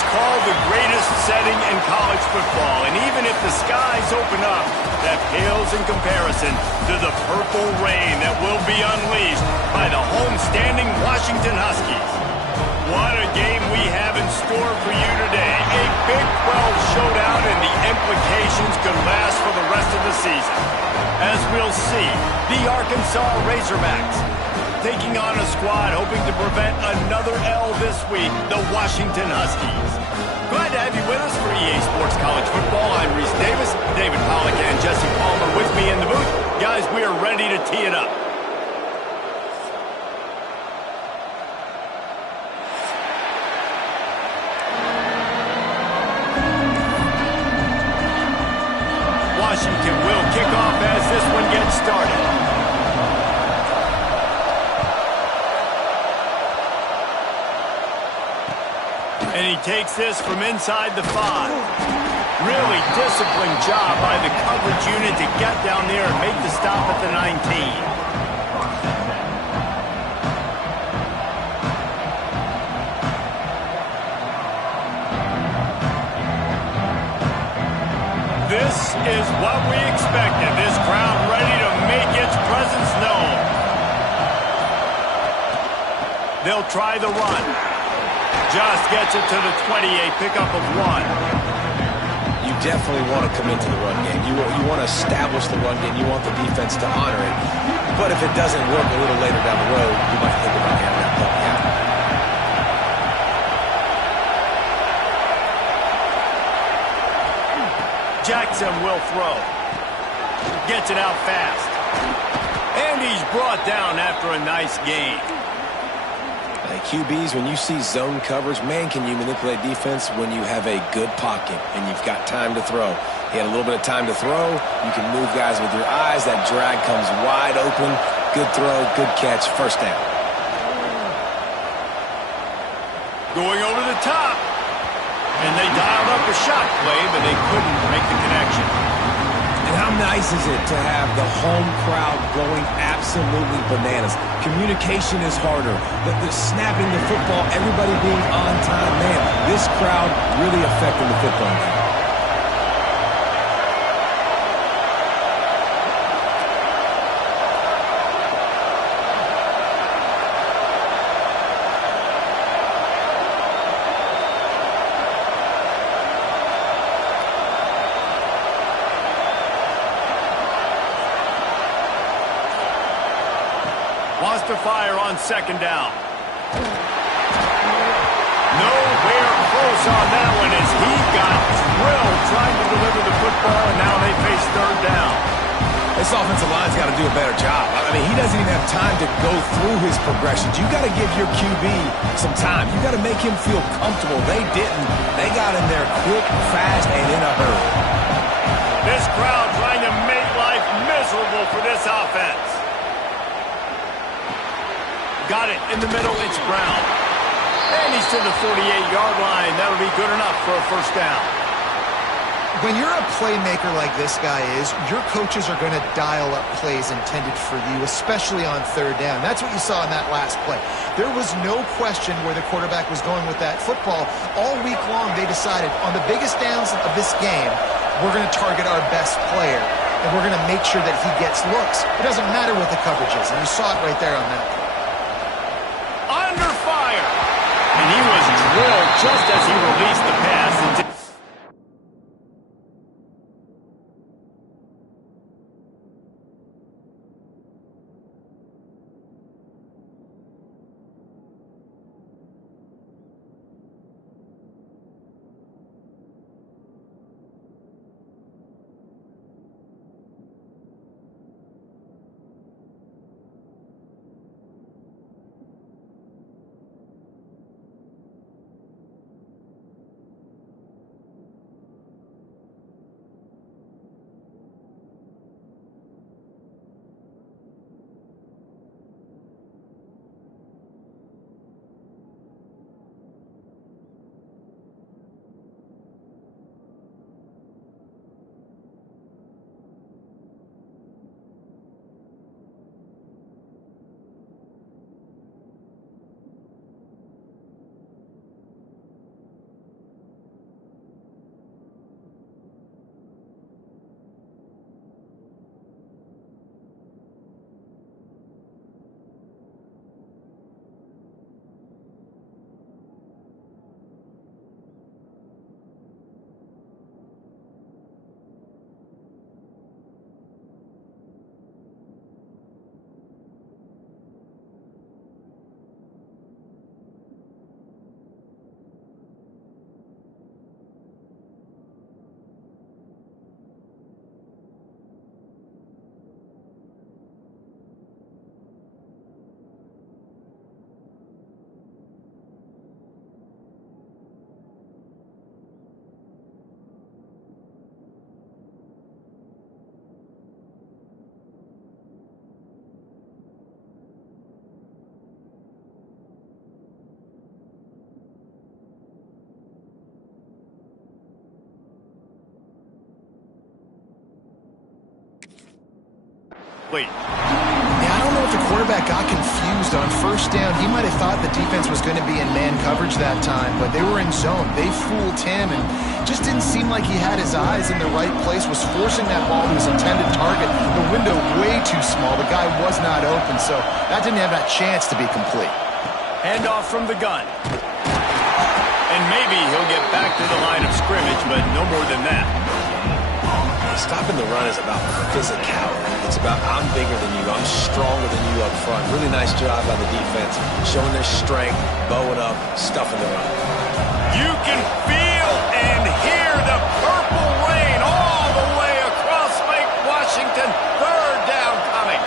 It's called the greatest setting in college football, and even if the skies open up, that pales in comparison to the purple rain that will be unleashed by the homestanding Washington Huskies. What a game we have in store for you today. A Big 12 showdown, and the implications could last for the rest of the season. As we'll see, the Arkansas Razorbacks taking on a squad hoping to prevent another L this week, the Washington Huskies. Glad to have you with us for EA Sports College Football. I'm Reese Davis, David Pollack and Jesse Palmer with me in the booth. Guys, we are ready to tee it up. Washington will kick off as this one gets started. And he takes this from inside the 5. Really disciplined job by the coverage unit to get down there and make the stop at the 19. This is what we expected. This crowd ready to make its presence known. They'll try the run. Just gets it to the 28, pickup of 1. You definitely want to come into the run game. You want to establish the run game. You want the defense to honor it. But if it doesn't work a little later down the road, you might think about having that puppy out. Jackson will throw. Gets it out fast. And he's brought down after a nice gain. QBs, when you see zone coverage, man, can you manipulate defense when you have a good pocket and you've got time to throw. He had a little bit of time to throw. You can move guys with your eyes. That drag comes wide open. Good throw, good catch, first down. Going over the top. And they dialed up a shot play, but they couldn't make the connection. And how nice is it to have the home crowd going absolutely bananas? Communication is harder. The snapping the football, everybody being on time. Man, this crowd really affecting the football game. Wants to fire on second down. Nowhere close on that one as he got drilled trying to deliver the football, and now they face third down. This offensive line's got to do a better job. I mean, he doesn't even have time to go through his progressions. You got to give your QB some time. You got to make him feel comfortable. They didn't. They got in there quick, fast, and in a hurry. This crowd trying to make life miserable for this offense. Got it in the middle, it's Brown. And he's to the 48-yard line. That'll be good enough for a first down. When you're a playmaker like this guy is, your coaches are going to dial up plays intended for you, especially on third down. That's what you saw in that last play. There was no question where the quarterback was going with that football. All week long, they decided on the biggest downs of this game, we're going to target our best player, and we're going to make sure that he gets looks. It doesn't matter what the coverage is, and you saw it right there on that. Under fire. And he was drilled just as he released the pass into incomplete. Yeah, I don't know if the quarterback got confused on first down. He might have thought the defense was going to be in man coverage that time, but they were in zone. They fooled him and just didn't seem like he had his eyes in the right place, was forcing that ball to his intended target. The window way too small. The guy was not open, so that didn't have that chance to be complete. Handoff from the gun. And maybe he'll get back to the line of scrimmage, but no more than that. Stopping the run is about physicality. It's about I'm bigger than you, I'm stronger than you up front. Really nice job by the defense, showing their strength, bowing up, stuffing the run. You can feel and hear the purple rain all the way across Lake Washington. Third down coming.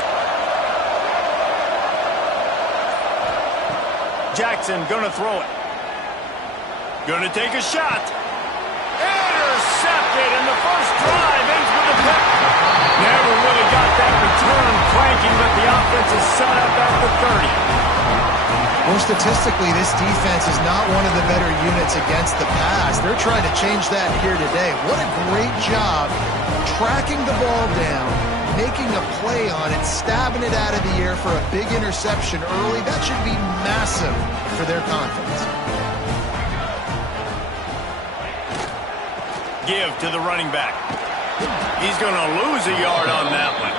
Jackson gonna throw it. Gonna take a shot. Intercepted, and the first drive ends with a pick. Never really got that return cranking, but the offense is set up at the 30. Well, statistically, this defense is not one of the better units against the pass. They're trying to change that here today. What a great job tracking the ball down, making a play on it, stabbing it out of the air for a big interception early. That should be massive for their confidence. Give to the running back. He's going to lose a yard on that one.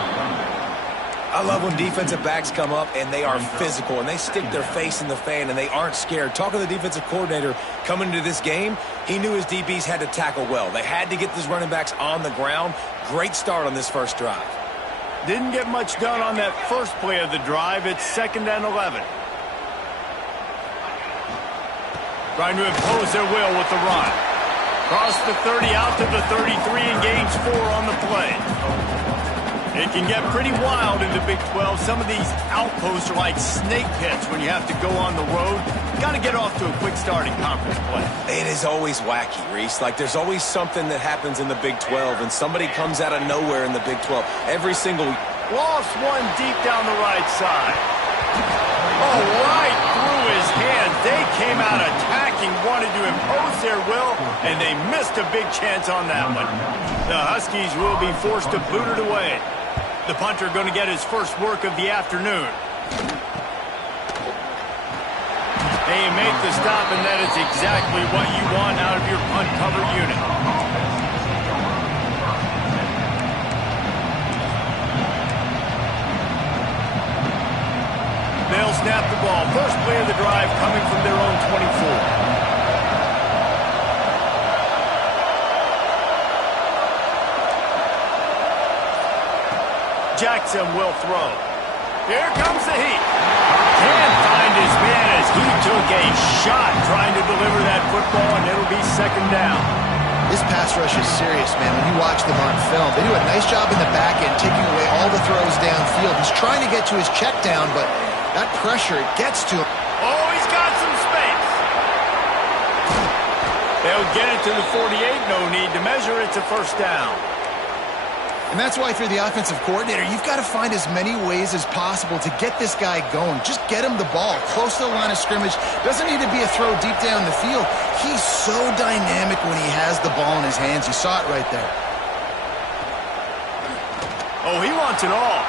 I love when defensive backs come up and they are physical and they stick their face in the fan and they aren't scared. Talking to the defensive coordinator coming into this game, he knew his DBs had to tackle well. They had to get these running backs on the ground. Great start on this first drive. Didn't get much done on that first play of the drive. It's 2nd and 11. Trying to impose their will with the run. Cross the 30 out to the 33 and gains 4 on the play. It can get pretty wild in the Big 12. Some of these outposts are like snake pits when you have to go on the road. Got to get off to a quick start in conference play. It is always wacky, Reese. Like there's always something that happens in the Big 12 and somebody comes out of nowhere in the Big 12. Every single... Lost one deep down the right side. Oh, right through his hands. They came out attacking, wanted to impose their will, and they missed a big chance on that one. The Huskies will be forced to boot it away. The punter going to get his first work of the afternoon. They make the stop, and that is exactly what you want out of your punt cover unit. They'll snap the ball. First play of the drive coming from their own 24. Jackson will throw. Here comes the heat. Can't find his man as he took a shot trying to deliver that football, and it'll be 2nd down. This pass rush is serious, man. When you watch them on film, they do a nice job in the back end, taking away all the throws downfield. He's trying to get to his check down, but that pressure, it gets to him. Oh, he's got some space. They'll get it to the 48. No need to measure. It's a first down. And that's why if you're the offensive coordinator, you've got to find as many ways as possible to get this guy going. Just get him the ball close to the line of scrimmage. Doesn't need to be a throw deep down the field. He's so dynamic when he has the ball in his hands. You saw it right there. Oh, he wants it all.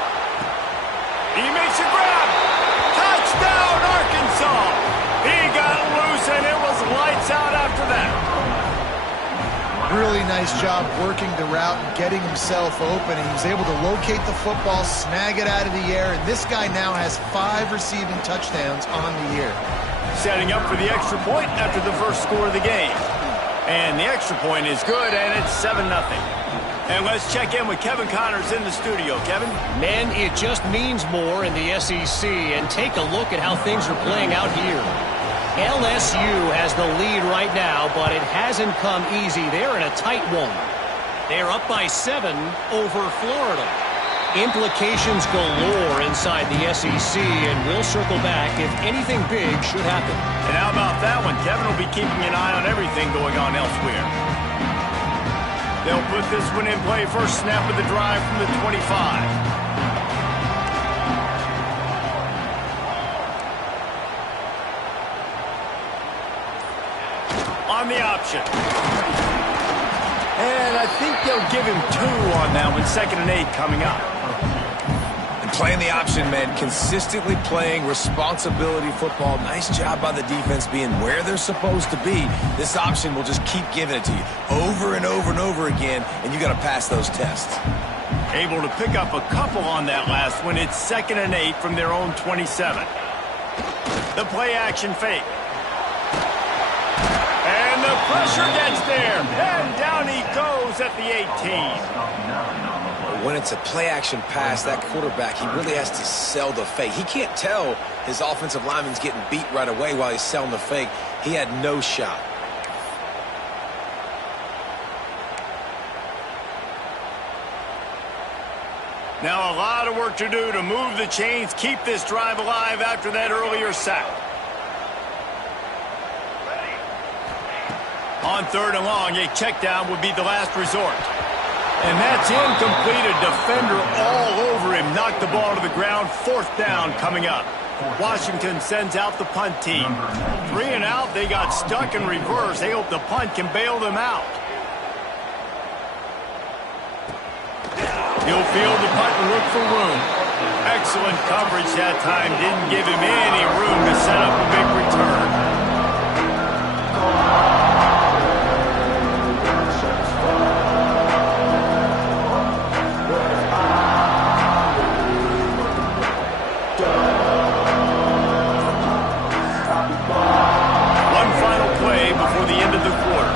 He makes a grab. Touchdown, Arkansas. He got loose, and it was lights out after that. Really nice job working the route and getting himself open. And he was able to locate the football, snag it out of the air, and this guy now has 5 receiving touchdowns on the year. Setting up for the extra point after the first score of the game. And the extra point is good, and it's 7-0. And let's check in with Kevin Connors in the studio. Kevin? Men, it just means more in the SEC, and take a look at how things are playing out here. LSU has the lead right now, but it hasn't come easy. They're in a tight one. They're up by 7 over Florida. Implications galore inside the SEC, and we'll circle back if anything big should happen. And how about that one? Kevin will be keeping an eye on everything going on elsewhere. They'll put this one in play. First snap of the drive from the 25. On the option. And I think they'll give him 2 on that one. 2nd and 8 coming up. Playing the option, man. Consistently playing responsibility football. Nice job by the defense being where they're supposed to be. This option will just keep giving it to you over and over and over again, and you got to pass those tests. Able to pick up a couple on that last one. It's 2nd and 8 from their own 27. The play action fake. And the pressure gets there. And down he goes at the 18. When it's a play-action pass, that quarterback, he really has to sell the fake. He can't tell his offensive lineman's getting beat right away while he's selling the fake. He had no shot. Now a lot of work to do to move the chains, keep this drive alive after that earlier sack. On 3rd and long, a check down would be the last resort. And that's incomplete. A defender all over him. Knocked the ball to the ground. 4th down coming up. Washington sends out the punt team. 3 and out. They got stuck in reverse. They hope the punt can bail them out. He'll field the punt and look for room. Excellent coverage that time. Didn't give him any room to set up a big return. Before the end of the quarter.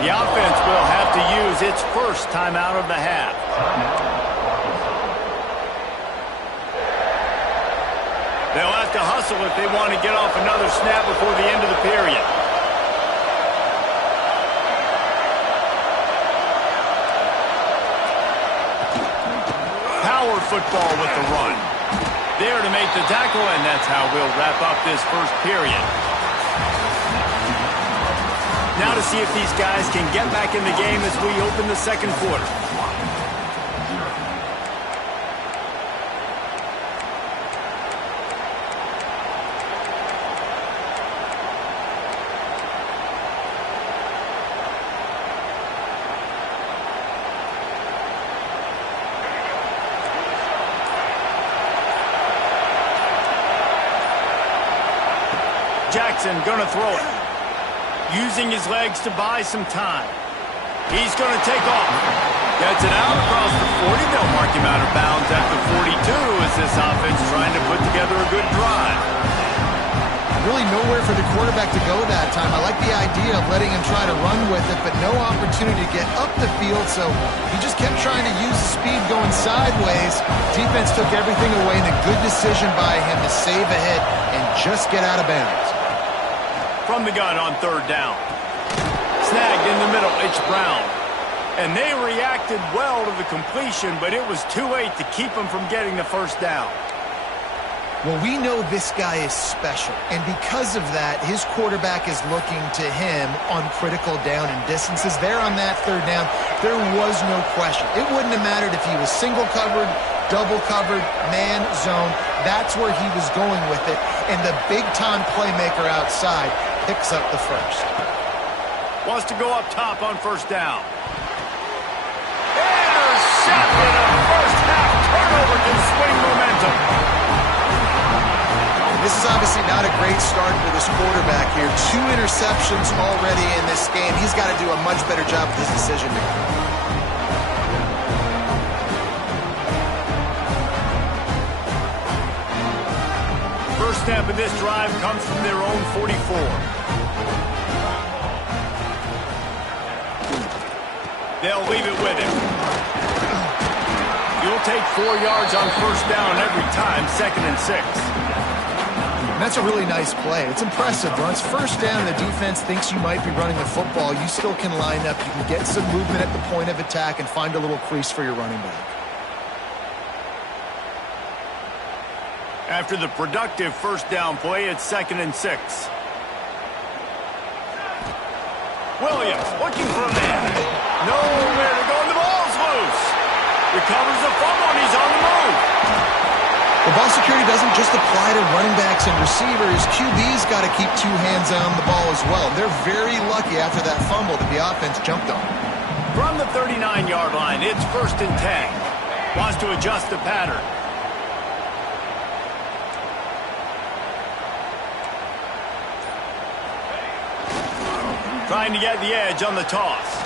The offense will have to use its first timeout of the half. They'll have to hustle if they want to get off another snap before the end of the period. Power football with the run. There to make the tackle, and that's how we'll wrap up this first period. Now to see if these guys can get back in the game as we open the second quarter. Jackson gonna throw it. Using his legs to buy some time. He's gonna take off. Gets it out across the 40. They'll mark him out of bounds at the 42 as this offense trying to put together a good drive. Really nowhere for the quarterback to go that time. I like the idea of letting him try to run with it, but no opportunity to get up the field, so he just kept trying to use the speed going sideways. Defense took everything away, and a good decision by him to save a hit and just get out of bounds. From the gun on 3rd down. Snagged in the middle, it's Brown. And they reacted well to the completion, but it was too late to keep them from getting the first down. Well, we know this guy is special, and because of that, his quarterback is looking to him on critical down and distances. There on that 3rd down, there was no question. It wouldn't have mattered if he was single covered, double covered, man, zone. That's where he was going with it, and the big-time playmaker outside picks up the first. Wants to go up top on 1st down. Intercepted. A first-half turnover can swing momentum. This is obviously not a great start for this quarterback here. 2 interceptions already in this game. He's got to do a much better job with his decision-making. First step of this drive comes from their own 44. They'll leave it with him. You'll take 4 yards on 1st down every time, 2nd and 6. And that's a really nice play. It's impressive. Once 1st down, the defense thinks you might be running the football. You still can line up. You can get some movement at the point of attack and find a little crease for your running back. After the productive 1st down play, it's 2nd and 6. Williams looking for a man. Nowhere to go, and the ball's loose. Recovers the fumble, and he's on the move. The ball security doesn't just apply to running backs and receivers. QB's got to keep 2 hands on the ball as well. They're very lucky after that fumble that the offense jumped on. From the 39-yard line, it's 1st and 10. Wants to adjust the pattern. Trying to get the edge on the toss.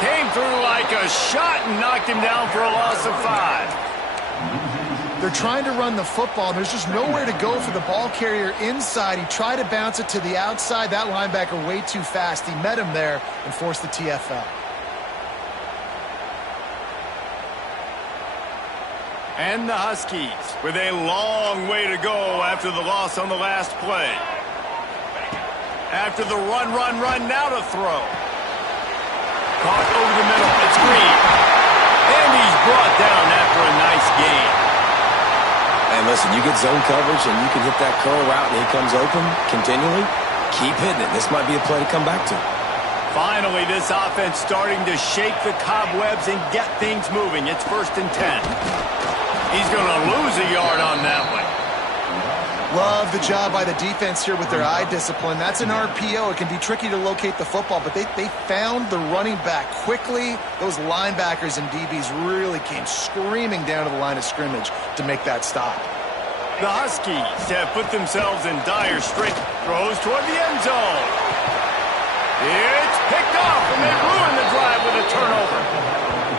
Came through like a shot and knocked him down for a loss of 5. They're trying to run the football. There's just nowhere to go for the ball carrier inside. He tried to bounce it to the outside. That linebacker way too fast. He met him there and forced the TFL. And the Huskies with a long way to go after the loss on the last play. After the run, now to throw. Caught over the middle. It's Green. And he's brought down after a nice gain. And listen, you get zone coverage and you can hit that curl route and he comes open continually. Keep hitting it. This might be a play to come back to. Finally, this offense starting to shake the cobwebs and get things moving. It's 1st and 10. He's going to lose a yard on that one. Love the job by the defense here with their eye discipline. That's an RPO. It can be tricky to locate the football, but they found the running back quickly. Those linebackers and DBs really came screaming down to the line of scrimmage to make that stop. The Huskies have put themselves in dire straits. Throws toward the end zone. It's picked off, and they ruined the drive with a turnover.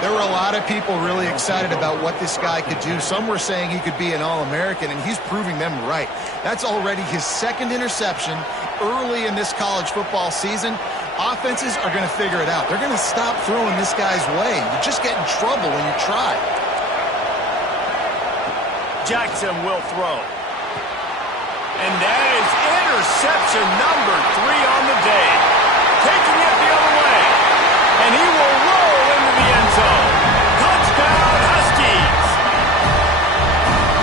There were a lot of people really excited about what this guy could do. Some were saying he could be an All-American, and he's proving them right. That's already his 2nd interception early in this college football season. Offenses are going to figure it out. They're going to stop throwing this guy's way. You just get in trouble when you try. Jackson will throw. And that is interception number 3 on the day. Taking it the other way. And he will roll into the end zone. Touchdown, Huskies.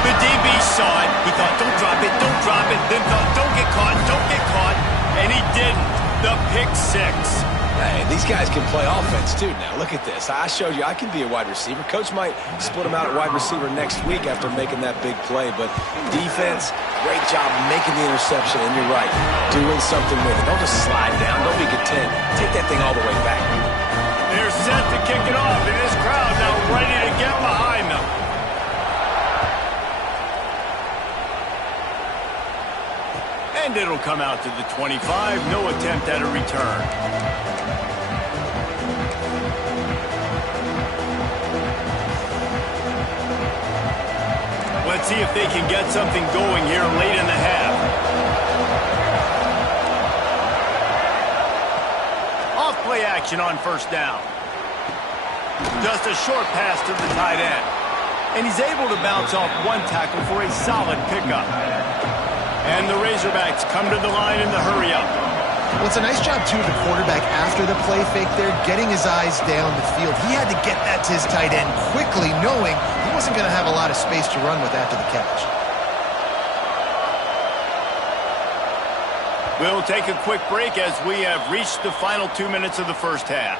The DB saw it. He thought, don't drop it, don't drop it. Then thought, don't get caught, don't get caught. And he didn't. The pick 6. Hey, these guys can play offense too now. Look at this. I showed you I can be a wide receiver. Coach might split him out at wide receiver next week after making that big play. But defense, great job making the interception. And you're right, doing something with it. Don't just slide down. Don't be content. Take that thing all the way back. They're set to kick it off, and this crowd now ready to get behind them. And it'll come out to the 25. No attempt at a return. Let's see if they can get something going here late in the half. Off-play action on 1st down. Just a short pass to the tight end. And he's able to bounce off one tackle for a solid pickup. And the Razorbacks come to the line in the hurry-up. Well, it's a nice job, too, of the quarterback after the play fake there, getting his eyes down the field. He had to get that to his tight end quickly, knowing he wasn't going to have a lot of space to run with after the catch. We'll take a quick break as we have reached the final 2 minutes of the 1st half.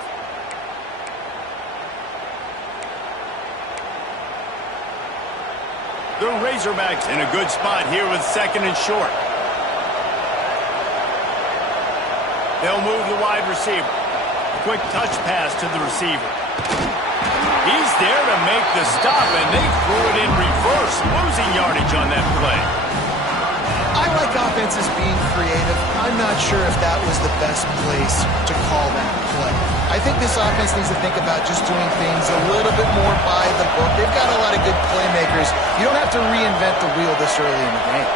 The Razorbacks in a good spot here with 2nd and short. They'll move the wide receiver. Quick touch pass to the receiver. He's there to make the stop, and they threw it in reverse, losing yardage on that play. I like offenses being creative. I'm not sure if that was the best place to call that play. I think this offense needs to think about just doing things a little bit more by the book. They've got a lot of good playmakers. You don't have to reinvent the wheel this early in the game.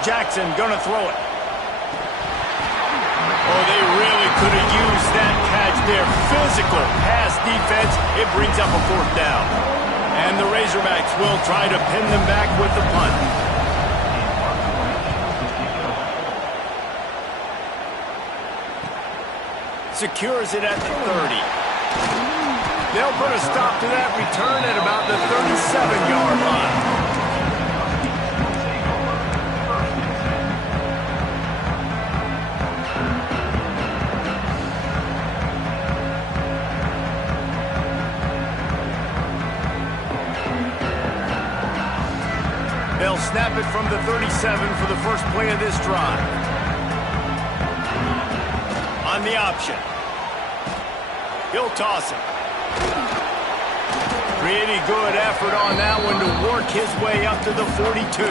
Jackson gonna throw it. Oh, they really could have used that catch there. Physical pass defense. It brings up a 4th down. And the Razorbacks will try to pin them back with the punt. Secures it at the 30. They'll put a stop to that return at about the 37-yard line. They'll snap it from the 37 for the first play of this drive. On the option. He'll toss it. Pretty good effort on that one to work his way up to the 42.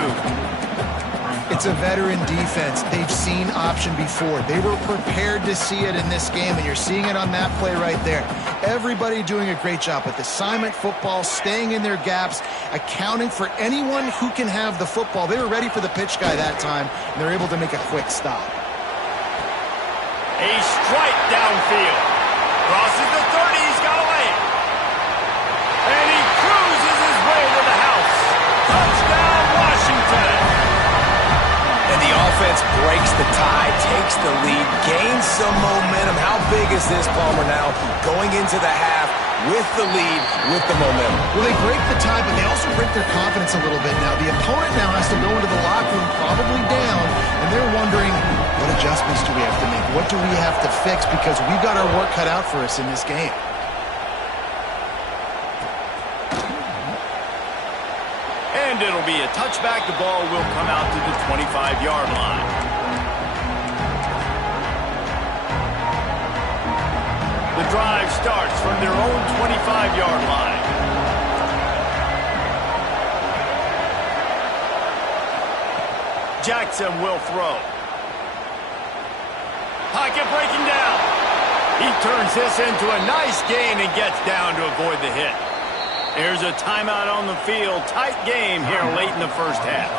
It's a veteran defense. They've seen option before. They were prepared to see it in this game, and you're seeing it on that play right there. Everybody doing a great job with assignment football, staying in their gaps, accounting for anyone who can have the football. They were ready for the pitch guy that time, and they're able to make a quick stop. A strike downfield. Crosses the 30. He's got a lane. And he cruises his way to the house. Touchdown, Washington. And the offense breaks the tie, takes the lead, gains some momentum. How big is this, Palmer, now? Going into the half with the lead, with the momentum. Well, they break the tie, but they also break their confidence a little bit now. The opponent now has to go into the locker room probably down, and they're wondering, what adjustments do we have to make? What do we have to fix? Because we've got our work cut out for us in this game. And it'll be a touchback. The ball will come out to the 25-yard line. The drive starts from their own 25-yard line. Jackson will throw. Pocket breaking down. He turns this into a nice gain and gets down to avoid the hit. There's a timeout on the field. Tight game here late in the first half.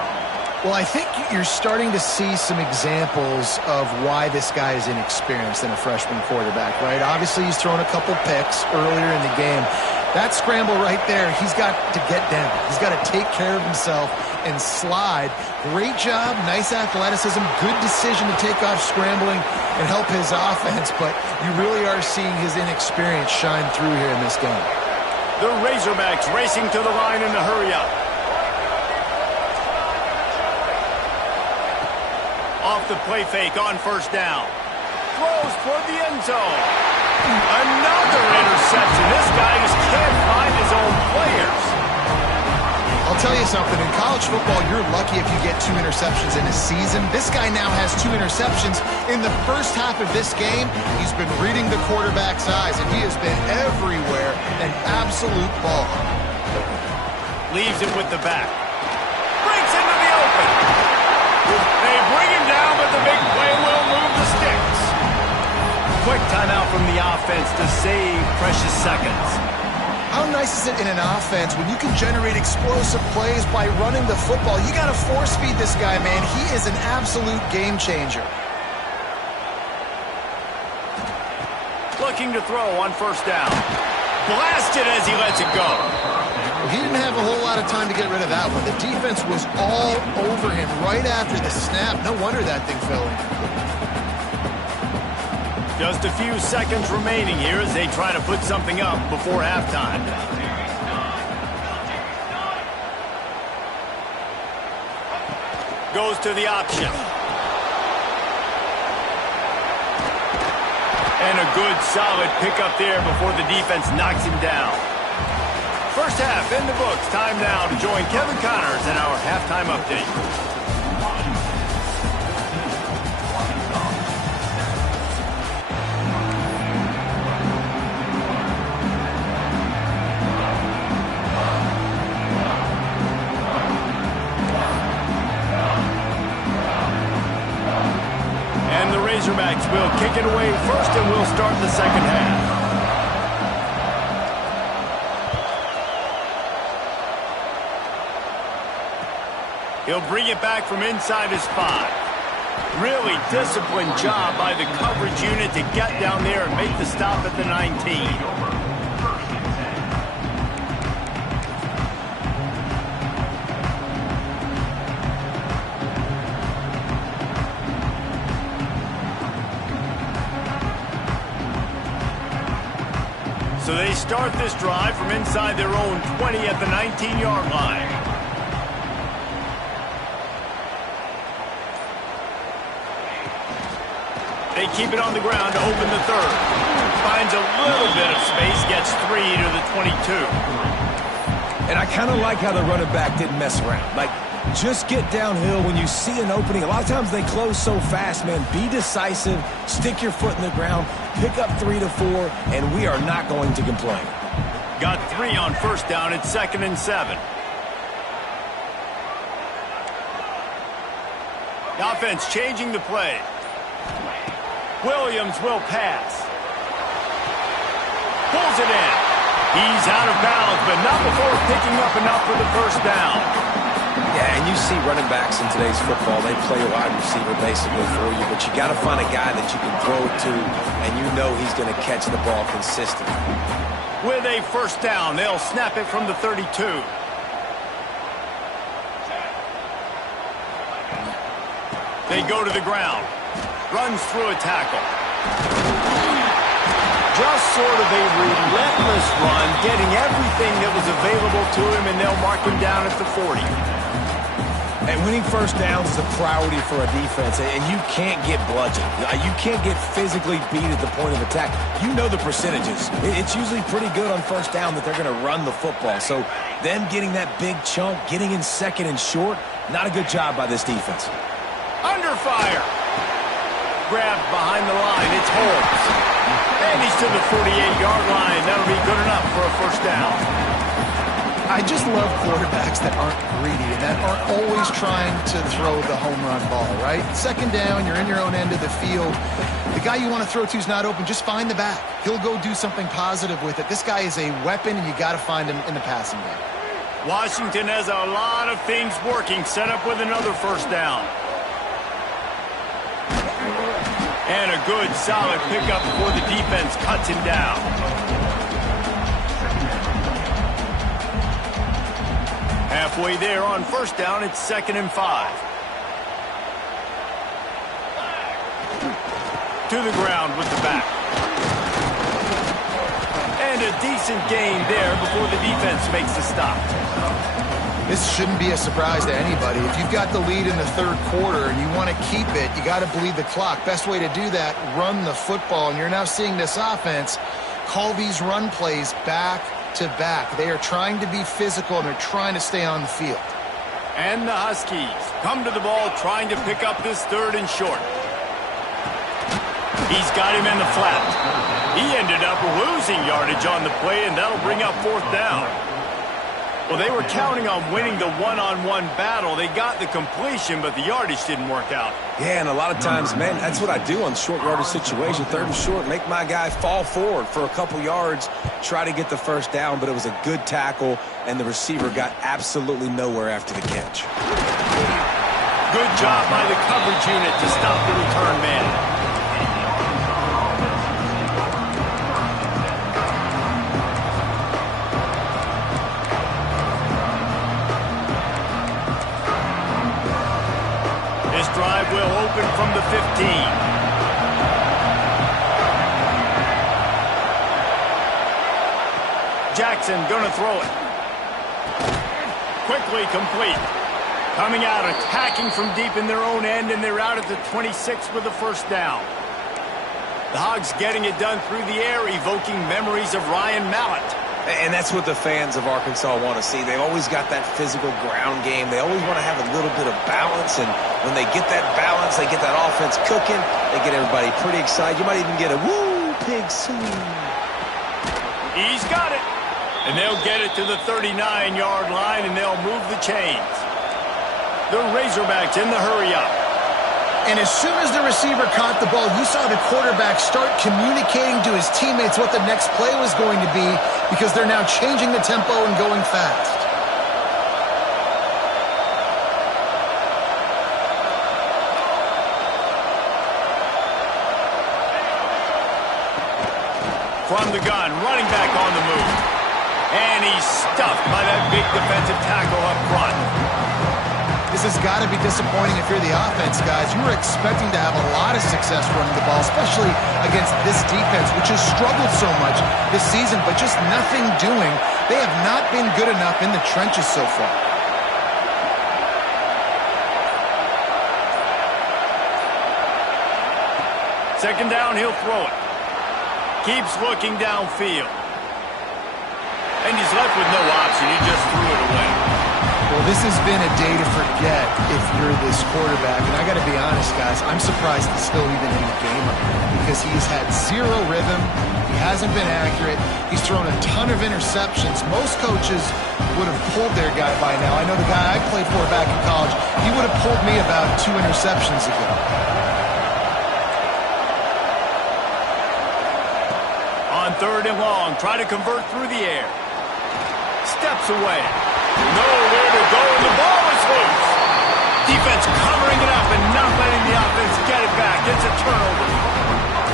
Well, I think you're starting to see some examples of why this guy is inexperienced in a freshman quarterback, right? Obviously, he's thrown a couple picks earlier in the game. That scramble right there, he's got to get down. He's got to take care of himself and slide. Great job, nice athleticism, good decision to take off scrambling and help his offense, but you really are seeing his inexperience shine through here in this game. The Razorbacks racing to the line in the hurry-up. Off the play fake on first down. Throws toward the end zone. Another interception. This guy just can't find his own players. I'll tell you something. In college football, you're lucky if you get 2 interceptions in a season. This guy now has 2 interceptions. In the first half of this game, he's been reading the quarterback's eyes, and he has been everywhere, an absolute ball. Leaves it with the back. Breaks into the open. They bring him down, but the big play will move the sticks. Quick timeout from the offense to save precious seconds. How nice is it in an offense when you can generate explosive plays by running the football? You got to force feed this guy, man. He is an absolute game changer. Looking to throw on first down. Blasted as he lets it go. Well, he didn't have a whole lot of time to get rid of that one. The defense was all over him right after the snap. No wonder that thing fell in. Just a few seconds remaining here as they try to put something up before halftime. Goes to the option. And a good solid pickup there before the defense knocks him down. First half in the books. Time now to join Kevin Connors in our halftime update. Razorbacks will kick it away first, and we'll start the second half. He'll bring it back from inside his 5. Really disciplined job by the coverage unit to get down there and make the stop at the 19. So they start this drive from inside their own 20 at the 19-yard line. They keep it on the ground to open the third. Finds a little bit of space, gets 3 to the 22. And I kind of like how the running back didn't mess around. Like, Just get downhill when you see an opening. A lot of times they close so fast, man. Be decisive, stick your foot in the ground, pick up 3 to 4, and we are not going to complain. Got 3 on first down. It's 2nd and 7. The offense changing the play. Williams will pass. Pulls it in. He's out of bounds, but not before picking up enough for the first down. Yeah, and you see running backs in today's football, they play a wide receiver basically for you, but you got to find a guy that you can throw it to, and you know he's going to catch the ball consistently. With a first down, they'll snap it from the 32. They go to the ground. Runs through a tackle. Just sort of a relentless run, getting everything that was available to him, and they'll mark him down at the 40. And winning first downs is a priority for a defense, and you can't get bludgeoned. You can't get physically beat at the point of attack. You know the percentages. It's usually pretty good on first down that they're going to run the football. So them getting that big chunk, getting in second and short, not a good job by this defense. Under fire. Grabbed behind the line. It's Holmes. And he's to the 48-yard line. That'll be good enough for a first down. I just love quarterbacks that aren't greedy and that aren't always trying to throw the home run ball, right? Second down, you're in your own end of the field. The guy you want to throw to is not open. Just find the back. He'll go do something positive with it. This guy is a weapon, and you got to find him in the passing game. Washington has a lot of things working. Set up with another first down. And a good, solid pickup before the defense cuts him down. Halfway there on first down, it's 2nd and 5. To the ground with the back. And a decent gain there before the defense makes the stop. This shouldn't be a surprise to anybody. If you've got the lead in the third quarter and you want to keep it, you got to bleed the clock. Best way to do that, run the football. And you're now seeing this offense call these run plays back to back. They are trying to be physical, and they're trying to stay on the field. And the Huskies come to the ball trying to pick up this 3rd and short. He's got him in the flat. He ended up losing yardage on the play, and that'll bring up 4th down. Well, they were counting on winning the one-on-one battle. They got the completion, but the yardage didn't work out. Yeah, and a lot of times, man, that's what I do on short yardage situation. 3rd and short, make my guy fall forward for a couple yards, try to get the first down, but it was a good tackle, and the receiver got absolutely nowhere after the catch. Good job by the coverage unit to stop the return man. Drive will open from the 15. Jackson gonna throw it. Quickly complete. Coming out, attacking from deep in their own end, and they're out at the 26 with the first down. The Hogs getting it done through the air, evoking memories of Ryan Mallett. And that's what the fans of Arkansas want to see. They've always got that physical ground game. They always want to have a little bit of balance, and when they get that balance, they get that offense cooking, they get everybody pretty excited. You might even get a woo pig swing. He's got it. And they'll get it to the 39-yard line, and they'll move the chains. The Razorbacks in the hurry-up. And as soon as the receiver caught the ball, you saw the quarterback start communicating to his teammates what the next play was going to be, because they're now changing the tempo and going fast. From the gun, running back on the move. And he's stuffed by that big defensive tackle up front. This has got to be disappointing if you're the offense, guys. You were expecting to have a lot of success running the ball, especially against this defense, which has struggled so much this season, but just nothing doing. They have not been good enough in the trenches so far. Second down, he'll throw it. Keeps looking downfield. And he's left with no option. He just threw it away. Well, This has been a day to forget if you're this quarterback. And I got to be honest, guys, I'm surprised he's still even in the game because he's had zero rhythm. He hasn't been accurate. He's thrown a ton of interceptions. Most coaches would have pulled their guy by now. I know the guy I played for back in college, he would have pulled me about 2 interceptions ago. On 3rd and long, try to convert through the air. Steps away. Nowhere to go, and the ball is loose. Defense covering it up and not letting the offense get it back. It's a turnover.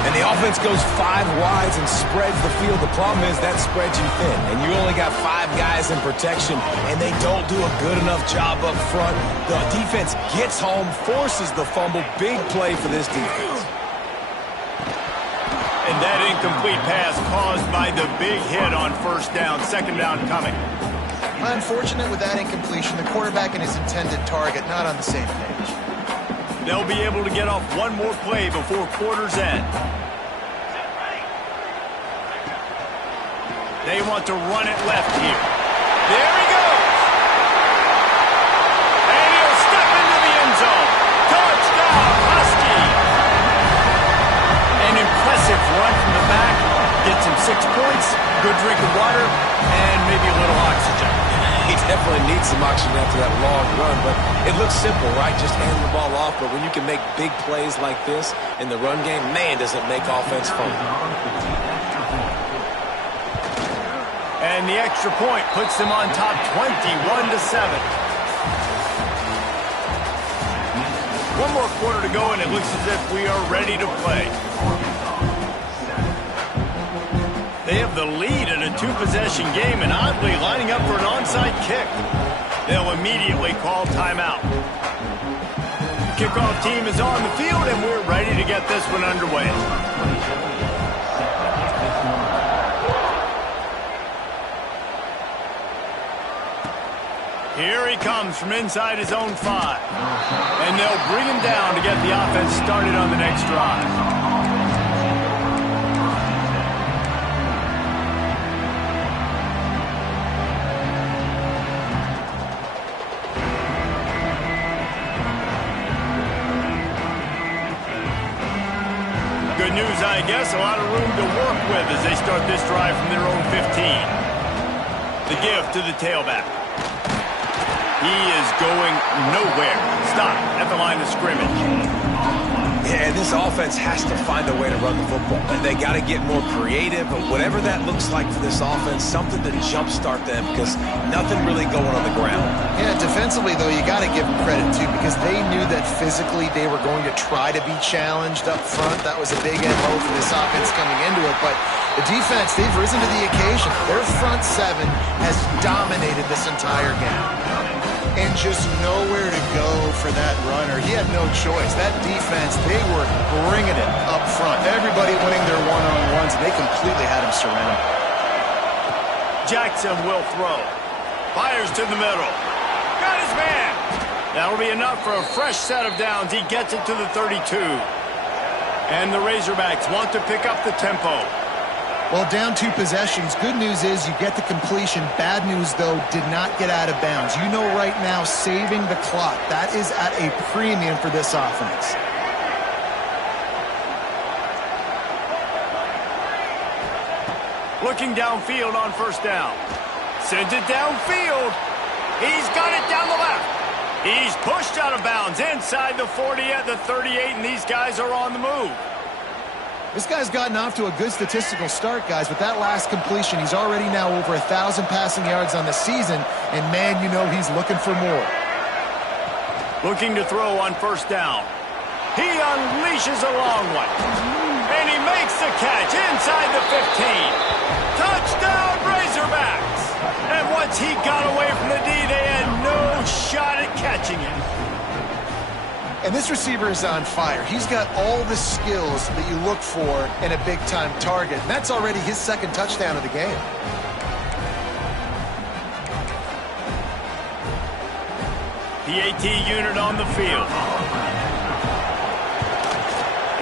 And the offense goes 5 wides and spreads the field. The problem is that spreads you thin, and you only got 5 guys in protection, and they don't do a good enough job up front. The defense gets home, forces the fumble. Big play for this defense. And that incomplete pass caused by the big hit on 1st down. 2nd down coming. Unfortunate with that incompletion. The quarterback and his intended target not on the same page. They'll be able to get off one more play before quarter's end. They want to run it left here. There he goes. And he'll step into the end zone. Touchdown, Husky. An impressive run from the back. Gets him 6 points, good drink of water, and maybe a little oxygen. He definitely needs some oxygen after that long run, but it looks simple, right? Just hand the ball off, but when you can make big plays like this in the run game, man, does it make offense fun. And the extra point puts them on top 21-7. One more quarter to go, and it looks as if we are ready to play. They have the lead in a 2-possession game and oddly lining up for an onside kick. They'll immediately call timeout. Kickoff team is on the field, and we're ready to get this one underway. Here he comes from inside his own 5. And they'll bring him down to get the offense started on the next drive. Good news, I guess. A lot of room to work with as they start this drive from their own 15. The give to the tailback. He is going nowhere. Stop at the line of scrimmage. Yeah, this offense has to find a way to run the football. And they got to get more creative, but whatever that looks like for this offense, something to jumpstart them because nothing really going on the ground. Yeah, defensively, though, you got to give them credit, too, because they knew that physically they were going to try to be challenged up front. That was a big MO for this offense coming into it. But the defense, they've risen to the occasion. Their front 7 has dominated this entire game. And just nowhere to go for that runner. He had no choice. That defense, they were bringing it up front. Everybody winning their one-on-ones, and they completely had him surrounded. Jackson will throw. Fires to the middle. Got his man. That'll be enough for a fresh set of downs. He gets it to the 32. And the Razorbacks want to pick up the tempo. Well, down 2 possessions. Good news is you get the completion. Bad news, though, did not get out of bounds. You know right now, saving the clock. That is at a premium for this offense. Looking downfield on 1st down. Sends it downfield. He's got it down the left. He's pushed out of bounds inside the 40 at the 38, and these guys are on the move. This guy's gotten off to a good statistical start, guys, but that last completion, he's already now over 1,000 passing yards on the season, and man, you know he's looking for more. Looking to throw on 1st down. He unleashes a long one. And he makes the catch inside the 15. Touchdown, Razorbacks! And once he got away from the D, they had no shot at catching it. And this receiver is on fire. He's got all the skills that you look for in a big-time target. And that's already his 2nd touchdown of the game. PAT unit on the field.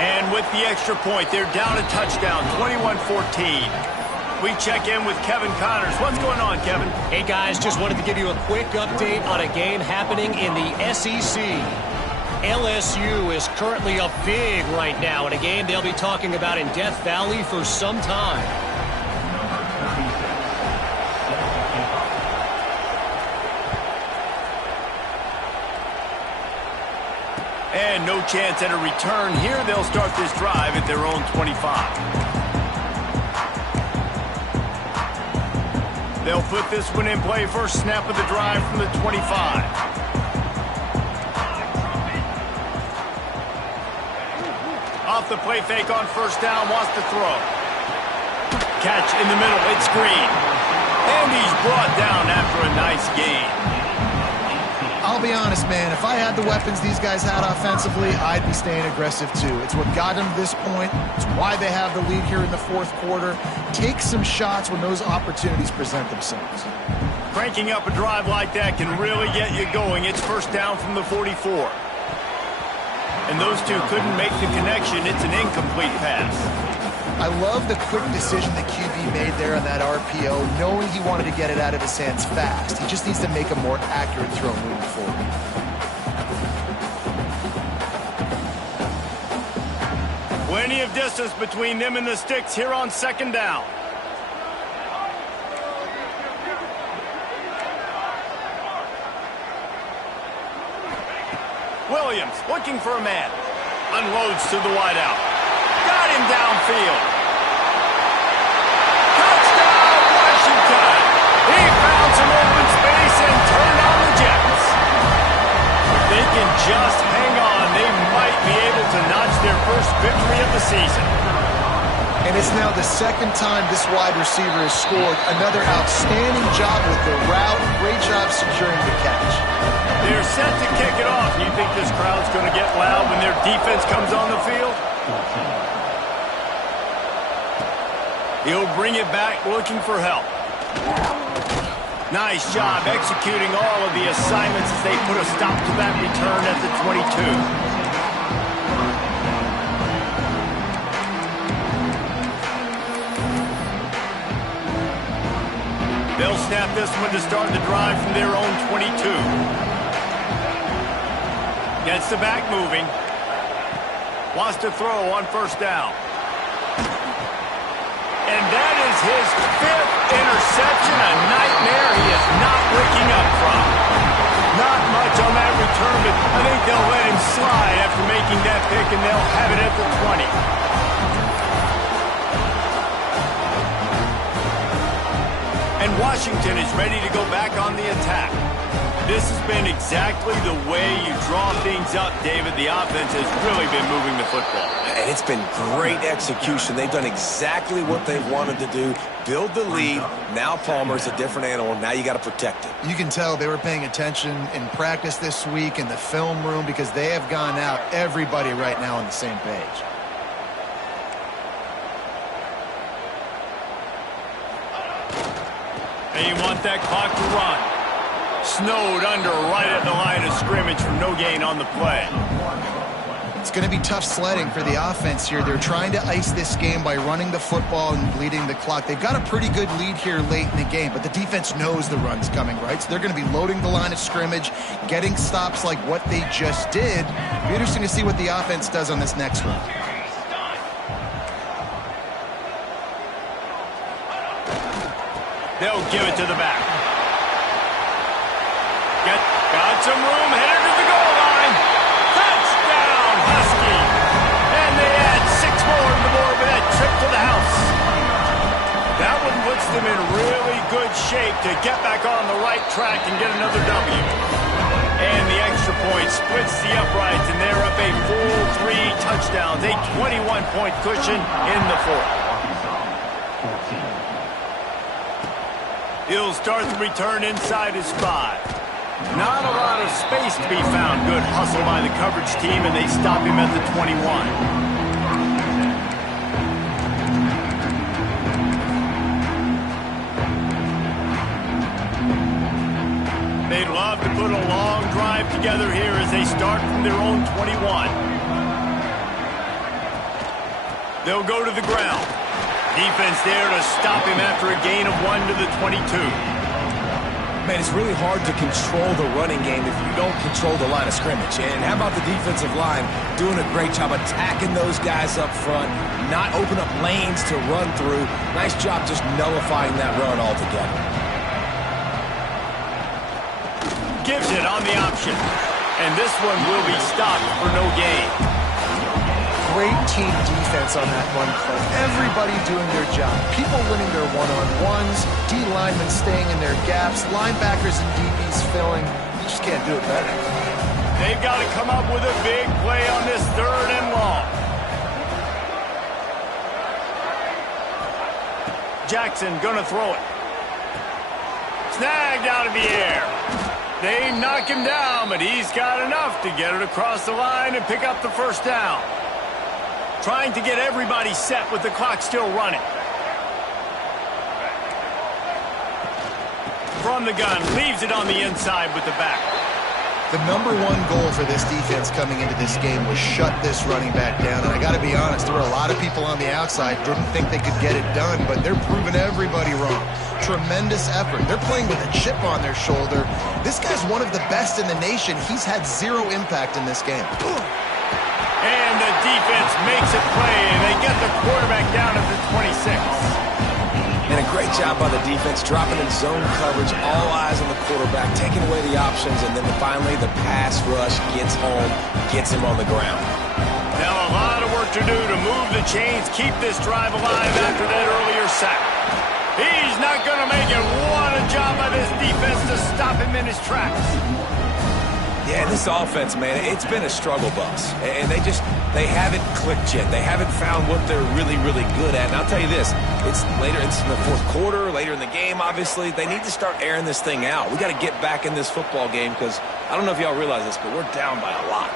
And with the extra point, they're down a touchdown, 21-14. We check in with Kevin Connors. What's going on, Kevin? Hey, guys, just wanted to give you a quick update on a game happening in the SEC. LSU is currently up big right now in a game they'll be talking about in Death Valley for some time. And no chance at a return here. They'll start this drive at their own 25. They'll put this one in play. First snap of the drive from the 25. Off the play fake on first down, wants to throw. Catch in the middle, it's Green. And he's brought down after a nice gain. I'll be honest, man, if I had the weapons these guys had offensively, I'd be staying aggressive too. It's what got them to this point. It's why they have the lead here in the fourth quarter. Take some shots when those opportunities present themselves. Cranking up a drive like that can really get you going. It's first down from the 44. And those two couldn't make the connection. It's an incomplete pass. I love the quick decision the QB made there on that RPO, knowing he wanted to get it out of his hands fast. He just needs to make a more accurate throw moving forward. Plenty of distance between them and the sticks here on second down. Williams looking for a man. Unloads to the wideout. Got him downfield. Touchdown, Washington. He found some open space and turned on the Jets. If they can just hang on, they might be able to notch their first victory of the season. And it's now the second time this wide receiver has scored. Another outstanding job with the route. Great job securing the catch. They're set to kick it off. You think this crowd's going to get loud when their defense comes on the field? He'll bring it back looking for help. Nice job executing all of the assignments as they put a stop to that return at the 22. They'll snap this one to start the drive from their own 22. Gets the back moving. Wants to throw on first down. And that is his fifth interception, a nightmare he is not waking up from. Not much on that return, but I think they'll let him slide after making that pick, and they'll have it at the 20. And Washington is ready to go back on the attack. This has been exactly the way you draw things up, David. The offense has really been moving the football. And it's been great execution. They've done exactly what they wanted to do. Build the lead. Now Palmer's a different animal. Now you got to protect it. You can tell they were paying attention in practice this week in the film room because they have gone out, everybody right now on the same page. They want that clock to run. Snowed under right at the line of scrimmage for no gain on the play. It's going to be tough sledding for the offense here. They're trying to ice this game by running the football and bleeding the clock. They've got a pretty good lead here late in the game, but the defense knows the run's coming, right? So they're going to be loading the line of scrimmage, getting stops like what they just did. It'll be interesting to see what the offense does on this next one. They'll give it to the back. Got some room, headed to the goal line. Touchdown, Husky. And they add 6 more to the board with that trip to the house. That one puts them in really good shape to get back on the right track and get another W. And the extra point splits the uprights, and they're up a full 3 touchdowns, a 21-point cushion in the fourth. He'll start the return inside his 5. Not a lot of space to be found. Good hustle by the coverage team, and they stop him at the 21. They'd love to put a long drive together here as they start from their own 21. They'll go to the ground. Defense there to stop him after a gain of 1 to the 22. Man, it's really hard to control the running game if you don't control the line of scrimmage. And how about the defensive line doing a great job attacking those guys up front, not open up lanes to run through. Nice job just nullifying that run altogether. Gives it on the option. And this one will be stopped for no gain. Great team defense on that run play. Everybody doing their job. People winning their one-on-ones, D linemen staying in their gaps, linebackers and DBs filling. You just can't do it better. They've got to come up with a big play on this 3rd and long. Jackson gonna throw it. Snagged out of the air. They knock him down, but he's got enough to get it across the line and pick up the first down. Trying to get everybody set with the clock still running. From the gun, leaves it on the inside with the back. The #1 goal for this defense coming into this game was shut this running back down. And I got to be honest, there were a lot of people on the outside didn't think they could get it done, but they're proving everybody wrong. Tremendous effort. They're playing with a chip on their shoulder. This guy's one of the best in the nation. He's had 0 impact in this game. And the defense makes it play, and they get the quarterback down at the 26. And a great job by the defense, dropping in zone coverage, all eyes on the quarterback, taking away the options, and then finally the pass rush gets home, gets him on the ground. Now a lot of work to do to move the chains, keep this drive alive after that earlier sack. He's not going to make it. What a job by this defense to stop him in his tracks. Yeah, this offense, man, it's been a struggle bus. And they haven't clicked yet. They haven't found what they're really, really good at. And I'll tell you this, it's in the 4th quarter, later in the game, obviously. They need to start airing this thing out. We got to get back in this football game because I don't know if y'all realize this, but we're down by a lot.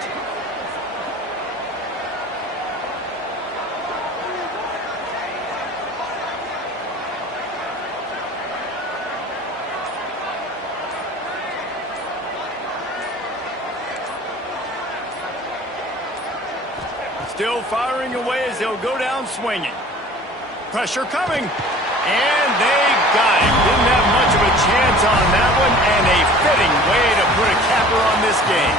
Still firing away as they'll go down swinging. Pressure coming. And they got him. Didn't have much of a chance on that one, and a fitting way to put a capper on this game.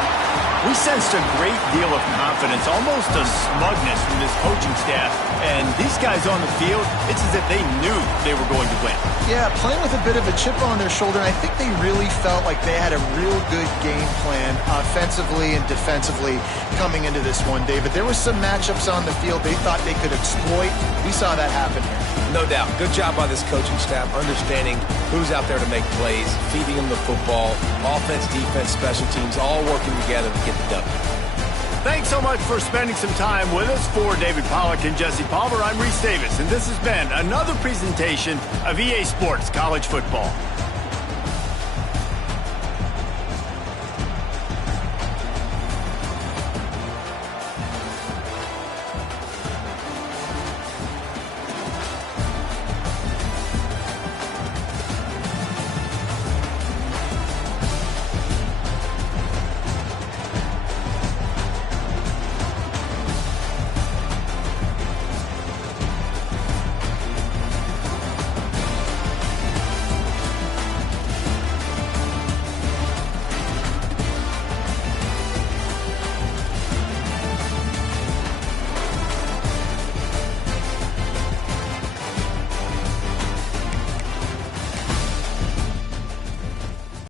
We sensed a great deal of confidence, almost a smugness from this coaching staff. And these guys on the field, it's as if they knew they were going to win. Yeah, playing with a bit of a chip on their shoulder. I think they really felt like they had a real good game plan offensively and defensively coming into this one, David. There were some matchups on the field they thought they could exploit. We saw that happen here. No doubt. Good job by this coaching staff, understanding who's out there to make plays, feeding them the football, offense, defense, special teams, all working together to get the W. Thanks so much for spending some time with us. For David Pollack and Jesse Palmer, I'm Reese Davis, and this has been another presentation of EA Sports College Football.